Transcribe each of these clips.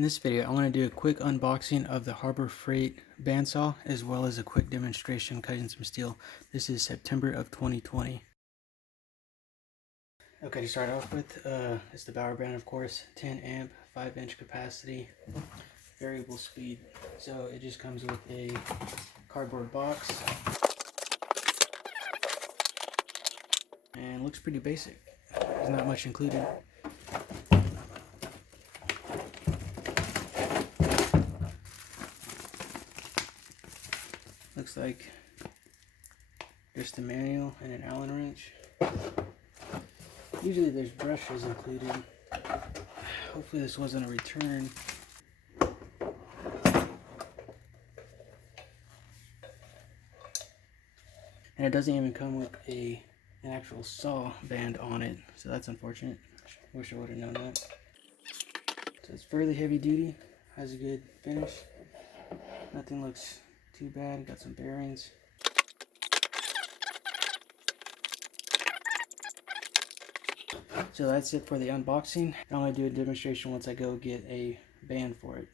In this video, I want to do a quick unboxing of the Harbor Freight bandsaw, as well as a quick demonstration cutting some steel. This is September of 2020. Okay, to start off with, it's the Bauer brand, of course, 10 amp, 5-inch capacity, variable speed. So it just comes with a cardboard box and looks pretty basic. There's not much included. Looks like just a manual and an Allen wrench. Usually there's brushes included. Hopefully this wasn't a return. And it doesn't even come with an actual saw band on it, so that's unfortunate. Wish I would have known that. So it's fairly heavy duty, has a good finish. Nothing looks too bad. Got some bearings. So that's it for the unboxing. I'm going to do a demonstration once I go get a band for it.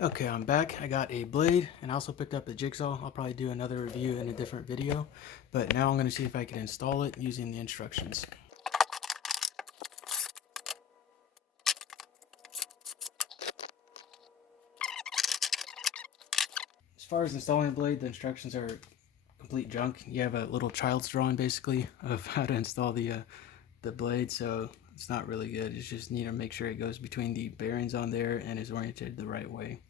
Okay, I'm back. I got a blade and I also picked up a jigsaw. I'll probably do another review in a different video, but now I'm going to see if I can install it using the instructions. As far as installing a blade, the instructions are complete junk. You have a little child's drawing basically of how to install the blade, so it's not really good. You just need to make sure it goes between the bearings on there and is oriented the right way.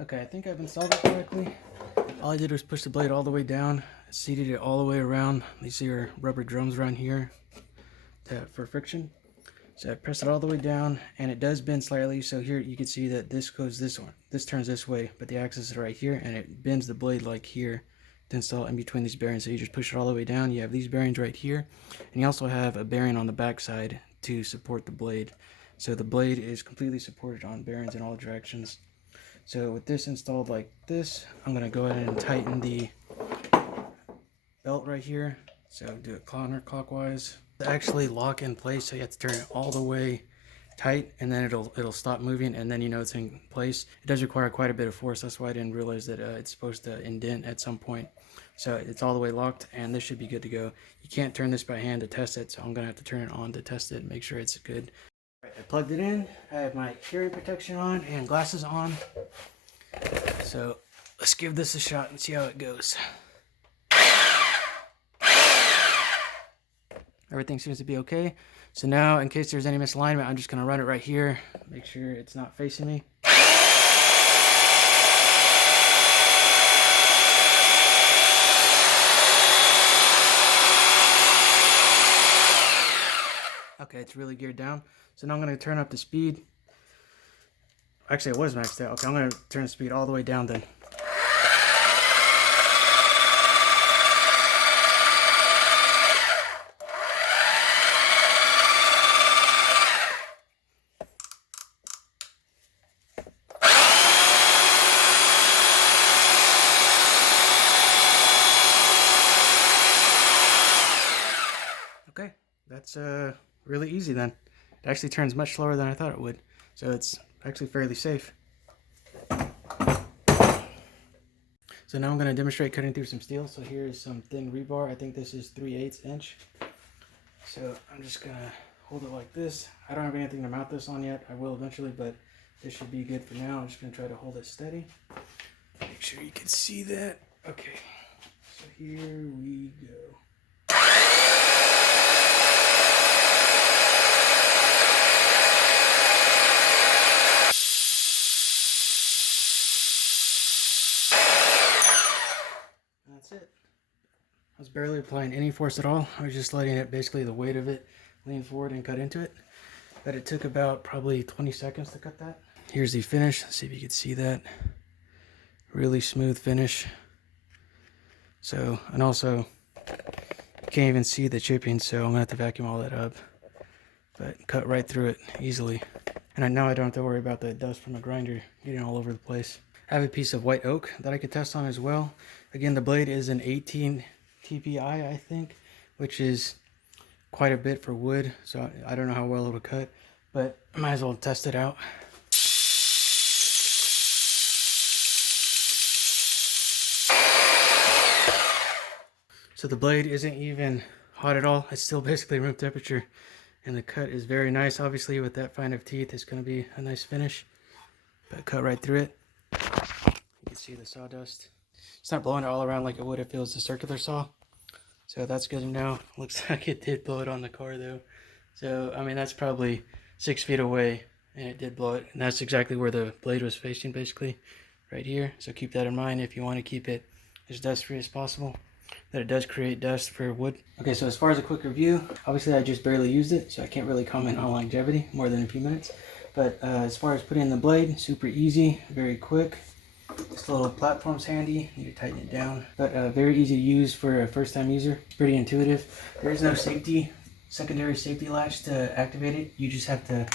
Okay, I think I've installed it correctly. All I did was push the blade all the way down, seated it all the way around. These are rubber drums around here for friction. So I press it all the way down, and it does bend slightly. So here you can see that this goes this one. This turns this way, but the axis is right here, and it bends the blade like here to install in between these bearings. So you just push it all the way down. You have these bearings right here, and you also have a bearing on the back side to support the blade. So the blade is completely supported on bearings in all directions. So with this installed like this, I'm going to go ahead and tighten the belt right here. So do it counterclockwise. Actually lock in place, so you have to turn it all the way tight, and then it'll stop moving, and then you know it's in place. It does require quite a bit of force. That's why I didn't realize that it's supposed to indent at some point. So it's all the way locked, and this should be good to go. You can't turn this by hand to test it, so I'm gonna have to turn it on to test it and make sure it's good. Right, I plugged it in. I have my hearing protection on and glasses on. So let's give this a shot and see how it goes. Everything seems to be okay. So now, in case there's any misalignment, I'm just going to run it right here. Make sure it's not facing me. Okay, it's really geared down. So now I'm going to turn up the speed. Actually, it was maxed out. Okay, I'm going to turn the speed all the way down then. Okay, that's really easy then. It actually turns much slower than I thought it would, so it's actually fairly safe. So now I'm going to demonstrate cutting through some steel. So here's some thin rebar. I think this is 3/8 inch. So I'm just going to hold it like this. I don't have anything to mount this on yet. I will eventually, but this should be good for now. I'm just going to try to hold it steady. Make sure you can see that. Okay, so here we go. That's it. I was barely applying any force at all. I was just letting it, basically the weight of it, lean forward and cut into it. But it took about probably 20 seconds to cut that. Here's the finish. Let's see if you can see that. Really smooth finish. So, and also, you can't even see the chipping, so I'm going to have to vacuum all that up. But cut right through it easily. And now I don't have to worry about the dust from a grinder getting all over the place. I have a piece of white oak that I could test on as well. Again, the blade is an 18 TPI, I think, which is quite a bit for wood. So I don't know how well it'll cut, but I might as well test it out. So the blade isn't even hot at all. It's still basically room temperature. And the cut is very nice. Obviously, with that fine of teeth, it's going to be a nice finish. But cut right through it. You can see the sawdust. It's not blowing it all around like it would if it was a circular saw. So that's good to know. Looks like it did blow it on the car though. So, I mean, that's probably 6 feet away. And it did blow it. And that's exactly where the blade was facing, basically. Right here. So keep that in mind if you want to keep it as dust free as possible. That it does create dust for wood. Okay, so as far as a quick review, obviously I just barely used it, so I can't really comment on longevity more than a few minutes. But as far as putting in the blade, super easy, very quick. This little platform's handy, you need to tighten it down. But very easy to use for a first time user. It's pretty intuitive. There is no secondary safety latch to activate it. You just have to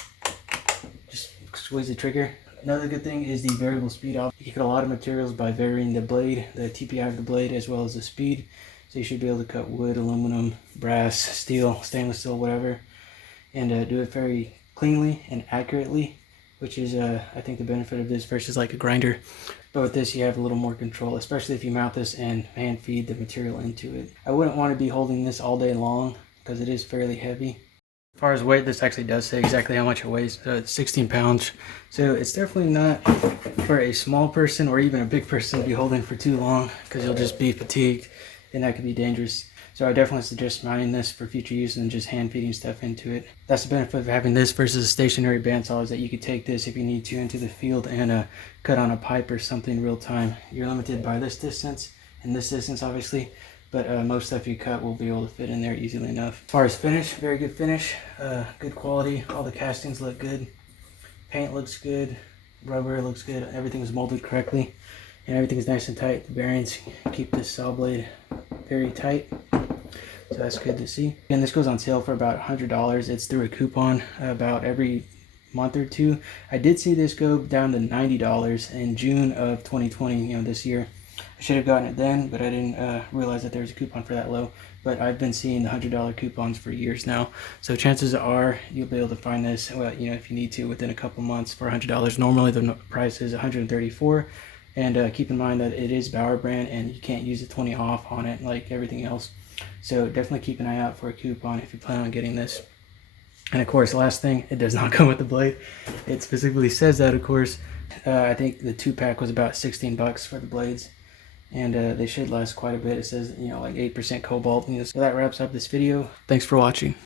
just squeeze the trigger. Another good thing is the variable speed. You can cut a lot of materials by varying the blade, the TPI of the blade, as well as the speed. So you should be able to cut wood, aluminum, brass, steel, stainless steel, whatever, and do it very cleanly and accurately, which is, I think, the benefit of this versus like a grinder. But with this, you have a little more control, especially if you mount this and hand feed the material into it. I wouldn't want to be holding this all day long because it is fairly heavy. As far as weight, this actually does say exactly how much it weighs. So it's 16 pounds. So it's definitely not for a small person or even a big person to be holding for too long, because you'll just be fatigued and that could be dangerous. So I definitely suggest mounting this for future use and just hand feeding stuff into it. That's the benefit of having this versus a stationary bandsaw, is that you could take this if you need to into the field and cut on a pipe or something real time. You're limited by this distance and this distance, obviously. But most stuff you cut will be able to fit in there easily enough. As far as finish, very good finish, good quality. All the castings look good. Paint looks good. Rubber looks good. Everything's molded correctly. And everything's nice and tight. The bearings keep this saw blade very tight. So that's good to see. And this goes on sale for about $100. It's through a coupon about every month or two. I did see this go down to $90 in June of 2020, this year. I should have gotten it then, but I didn't realize that there was a coupon for that low. But I've been seeing the $100 coupons for years now. So chances are you'll be able to find this, well, if you need to, within a couple months for $100. Normally the price is $134. And keep in mind that it is Bauer brand and you can't use the 20 off on it like everything else. So definitely keep an eye out for a coupon if you plan on getting this. And of course, last thing, it does not come with the blade. It specifically says that, of course. I think the 2-pack was about 16 bucks for the blades. And they should last quite a bit. It says, like 8% cobalt. So that wraps up this video. Thanks for watching.